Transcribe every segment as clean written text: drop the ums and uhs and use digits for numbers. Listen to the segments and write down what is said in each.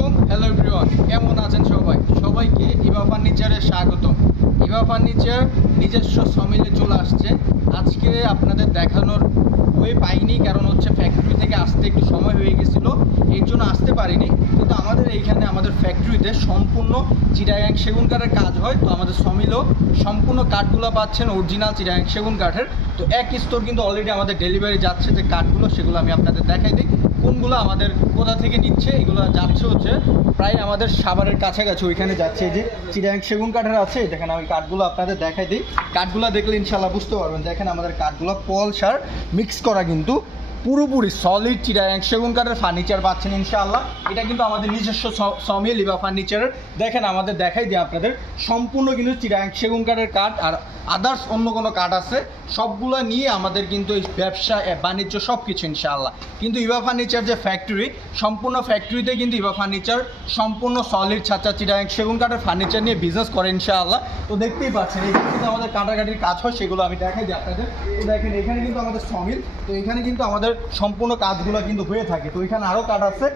আলাইকুম। Hello everyone, কেমন আছেন সবাই? সবাইকে ইভা ফার্নিচারে স্বাগতম। ইভা ফার্নিচার নিজস্ব সমিলে চলে আসছে। আজকে আপনাদের দেখানোর ওয়ে পাইনি, কারণ হচ্ছে ফ্যাক্টরি থেকে আসতে একটু সময় হয়ে গেছিলো, এর জন্য আসতে পারিনি। কিন্তু আমাদের এইখানে আমাদের ফ্যাক্টরিতে সম্পূর্ণ চিটাগাং সেগুন কাঠের কাজ হয়। তো আমাদের সমিলেও সম্পূর্ণ কাঠগুলো পাচ্ছেন অরিজিনাল চিটাগাং সেগুন কাঠের। তো এক স্তর কিন্তু অলরেডি আমাদের ডেলিভারি যাচ্ছে, যে কাঠগুলো সেগুলো আমি আপনাদের দেখাই দিই কোনগুলো আমাদের কোথা থেকে নিচ্ছে। এগুলো যাচ্ছে হচ্ছে প্রায় আমাদের সাভারের কাছাকাছি, ওইখানে যাচ্ছে। এই যে চিটাগাং সেগুন কাঠের আছে, দেখেন আমি কাঠগুলো আপনাদের দেখাই দিই। কাঠগুলো দেখলে ইনশাল্লাহ বুঝতে পারবেন। দেখেন আমাদের কাঠগুলো পল সার মিক্স করা, কিন্তু পুরোপুরি সলিড চিটাগাং সেগুন কাঠের ফার্নিচার পাচ্ছেন ইনশাআল্লাহ। এটা কিন্তু আমাদের নিজস্ব সমিল ইভা ফার্নিচারের। দেখেন আমাদের দেখাই দিই আপনাদের, সম্পূর্ণ কিন্তু চিটাগাং সেগুন কাঠের কাঠ, আর আদার্স অন্য কোনো কাঠ আছে সবগুলো নিয়ে আমাদের কিন্তু এই ব্যবসা বাণিজ্য সব কিছু ইনশাআল্লাহ। কিন্তু ইভা ফার্নিচার যে ফ্যাক্টরি, সম্পূর্ণ ফ্যাক্টরিতে কিন্তু ইভা ফার্নিচার সম্পূর্ণ সলিড ছাঁচা চিটাগাং সেগুন কাঠের ফার্নিচার নিয়ে বিজনেস করে ইনশাআল্লাহ। তো দেখতেই পাচ্ছেন এখানে কিন্তু আমাদের কাটাকাটির কাজ হয়, সেগুলো আমি দেখাই দিই আপনাদের। তো দেখেন এখানে কিন্তু আমাদের সমিল, তো এখানে কিন্তু আমাদের সম্পূর্ণ কাজগুলো কিন্তু হয়ে থাকে। তো এখানে আরও কাঠ আছে,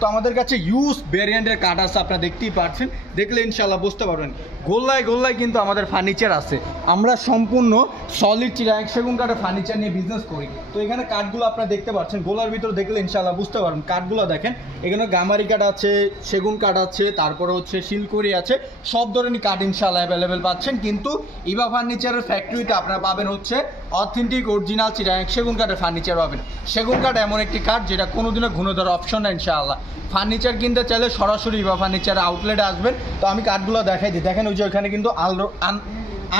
তো আমাদের কাছে ইউজ ভেরিয়েন্টের কাঠ আছে, আপনারা দেখতেই পাচ্ছেন। দেখলে ইনশাআল্লাহ বুঝতে পারবেন। গোল্লায় গোল্লায় কিন্তু আমাদের ফার্নিচার আছে। আমরা সম্পূর্ণ সলিড চিটাগাং সেগুন কাঠের ফার্নিচার নিয়ে বিজনেস করি। তো এখানে কাঠগুলো আপনারা দেখতে পাচ্ছেন, গোলার ভিতরে দেখলে ইনশাআল্লাহ বুঝতে পারবেন। কাঠগুলো দেখেন, এখানে গামারি কাঠ আছে, সেগুন কাঠ আছে, তারপরে হচ্ছে শিলকুড়ি আছে, সব ধরনের কাঠ ইনশাআল্লাহ অ্যাভেলেবেল পাচ্ছেন। কিন্তু ইভা ফার্নিচারের ফ্যাক্টরিতে আপনারা পাবেন হচ্ছে অথেন্টিক অরিজিনাল চিটাগাং সেগুন কাঠের ফার্নিচার পাবেন। সেগুন কাঠ এমন একটি কাঠ যেটা কোনোদিনও ঘুণে ধরার অপশন না ইনশাআল্লাহ। ফার্নিচার কিনতে চাইলে সরাসরি ইভা ফার্নিচার আউটলেটে আসবেন। তো আমি কাঠগুলো দেখাই দিই। দেখেন ওই যে ওইখানে কিন্তু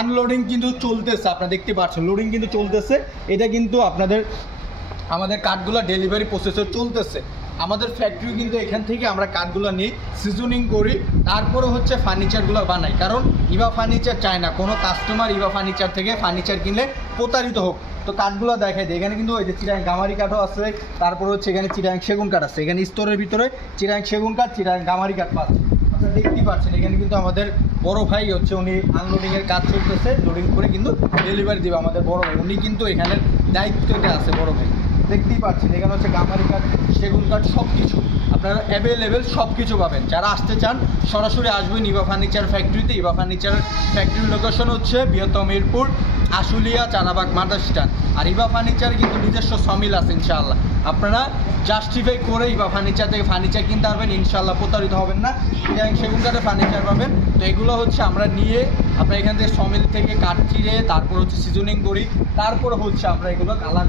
আনলোডিং কিন্তু চলতেছে, আপনারা দেখতে পাচ্ছেন, লোডিং কিন্তু চলতেছে। এটা কিন্তু আমাদের কাঠগুলো ডেলিভারি প্রসেসর চলতেছে। আমাদের ফ্যাক্টরি কিন্তু এখান থেকে আমরা কাঠগুলো নিই, সিজনিং করি, তারপরে হচ্ছে ফার্নিচারগুলো বানাই। কারণ ইভা ফার্নিচার চায় না কোনো কাস্টমার ইভা ফার্নিচার থেকে ফার্নিচার কিনলে প্রতারিত হোক। তো কাঠগুলো দেখাই দিই। এখানে কিন্তু ওই যে চিটাগাং গামারি কাঠও আছে, তারপরে হচ্ছে এখানে চিটাগাং সেগুন কাঠ আছে। এখানে স্তরের ভিতরে চিটাগাং সেগুন কাঠ, চিটাগাং গামারি কাঠ পাচ্ছে, আপনারা দেখতেই পাচ্ছেন। এখানে কিন্তু আমাদের বড় ভাই হচ্ছে, উনি আনলোডিংয়ের কাজ চলতেছে, লোডিং করে কিন্তু ডেলিভারি দেবে আমাদের বড় ভাই। উনি কিন্তু এখানের দায়িত্বতে আছে বড় ভাই। দেখতেই পাচ্ছেন এখানে হচ্ছে গামারি কাঠ, সেগুন কাঠ, সব কিছু আপনারা অ্যাভেলেবেল সব কিছু পাবেন। যারা আসতে চান সরাসরি আসবেন ইভা ফার্নিচার ফ্যাক্টরিতে। ইভা ফার্নিচার ফ্যাক্টরির লোকেশন হচ্ছে বৃহত্তম মিরপুর, আশুলিয়া, চারাবাগ, মাদার স্ট্যান্ড। আর ইভা ফার্নিচার কিন্তু নিজস্ব সমিল আছে ইনশাআল্লাহ। আপনারা জাস্টিফাই করে ইভা ফার্নিচার থেকে ফার্নিচার কিনতে পারবেন ইনশাআল্লাহ, প্রতারিত হবেন না। সেগুন কাঠের ফার্নিচার পাবেন। তো এগুলো হচ্ছে আমরা নিয়ে আপনার এখান থেকে সমিল থেকে কাঠ চিড়ে, তারপর হচ্ছে সিজনিং করি, তারপরে হচ্ছে আমরা এগুলো কালার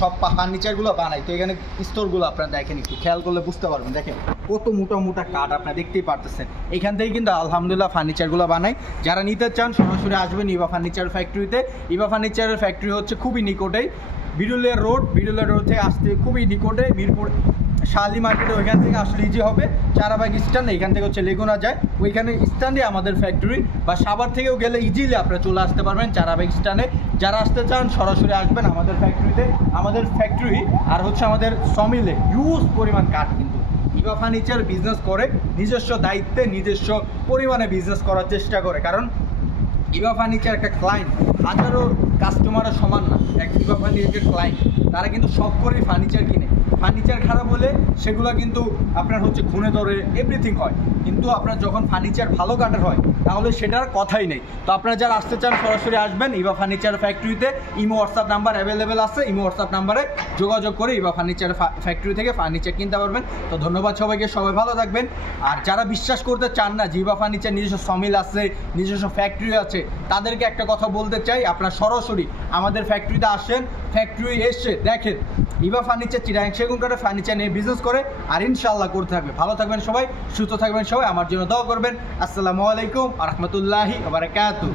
সব ফার্নিচারগুলো বানাই। তো এখানে স্তরগুলো আপনারা দেখেন, একটু খেয়াল করলে বুঝতে পারবেন। দেখেন কত মোটা মোটা কাঠ, আপনারা দেখতেই পারতেছেন। এখান থেকে কিন্তু আলহামদুলিল্লাহ ফার্নিচারগুলো বানাই। যারা নিতে চান সরাসরি আসবেন ইভা ফার্নিচার ফ্যাক্টরিতে। ইভা ফার্নিচারের ফ্যাক্টরি হচ্ছে খুবই নিকটেই, বিরুলিয়া রোড থেকে আসতে খুবই নিকটে, মিরপুর শালি মার্কেটে, ওইখান থেকে আসলে ইজি হবে। চারাবাগ স্ট্যান্ড, এখান থেকে হচ্ছে লেগুনা যায়, ওইখানে স্ট্যান্ডে আমাদের ফ্যাক্টরি। বা সাভার থেকেও গেলে ইজিলি আপনারা চলে আসতে পারবেন চারাবাগ স্ট্যান্ডে। যারা আসতে চান সরাসরি আসবেন আমাদের ফ্যাক্টরিতে। আমাদের ফ্যাক্টরি আর হচ্ছে আমাদের সমিলে হিউজ পরিমাণ কাঠ কিন্তু ইভা ফার্নিচার বিজনেস করে, নিজস্ব দায়িত্বে নিজস্ব পরিমাণে বিজনেস করার চেষ্টা করে। কারণ ইভা ফার্নিচার একটা ক্লায়েন্ট, হাজারো কাস্টমারের সমান না। এক ইভা ফার্নিচারের ক্লায়েন্ট, তারা কিন্তু শখ করেই ফার্নিচার কিনে। ফার্নিচার খারাপ হলে সেগুলো কিন্তু আপনার হচ্ছে ঘুণে ধরে এভরিথিং হয়। কিন্তু আপনার যখন ফার্নিচার ভালো কাঠের হয় তাহলে সেটার কথাই নেই। তো আপনারা যারা আসতে চান সরাসরি আসবেন ইভা ফার্নিচার ফ্যাক্টরিতে। ইমো হোয়াটসঅ্যাপ নাম্বার অ্যাভেলেবেল আছে, ইমো হোয়াটসঅ্যাপ নাম্বারে যোগাযোগ করে ইভা ফার্নিচার ফ্যাক্টরি থেকে ফার্নিচার কিনতে পারবেন। তো ধন্যবাদ সবাইকে, সবাই ভালো থাকবেন। আর যারা বিশ্বাস করতে চান না যে ইভা ফার্নিচার নিজস্ব সমিল আছে, নিজস্ব ফ্যাক্টরি আছে, তাদেরকে একটা কথা বলতে চাই, আপনারা সরাসরি আমাদের ফ্যাক্টরিতে আসেন। ফ্যাক্টরি এসে দেখেন ইভা ফার্নিচার চিটাগাং সেগুন কাঠের ফার্নিচার নিয়ে বিজনেস করে, আর ইনশাআল্লাহ করতে থাকবে। ভালো থাকবেন সবাই, সুস্থ থাকবেন সবাই, আমার জন্য দোয়া করবেন। আসসালামু আলাইকুম ওয়া রাহমাতুল্লাহি ওয়া বারাকাতুহু।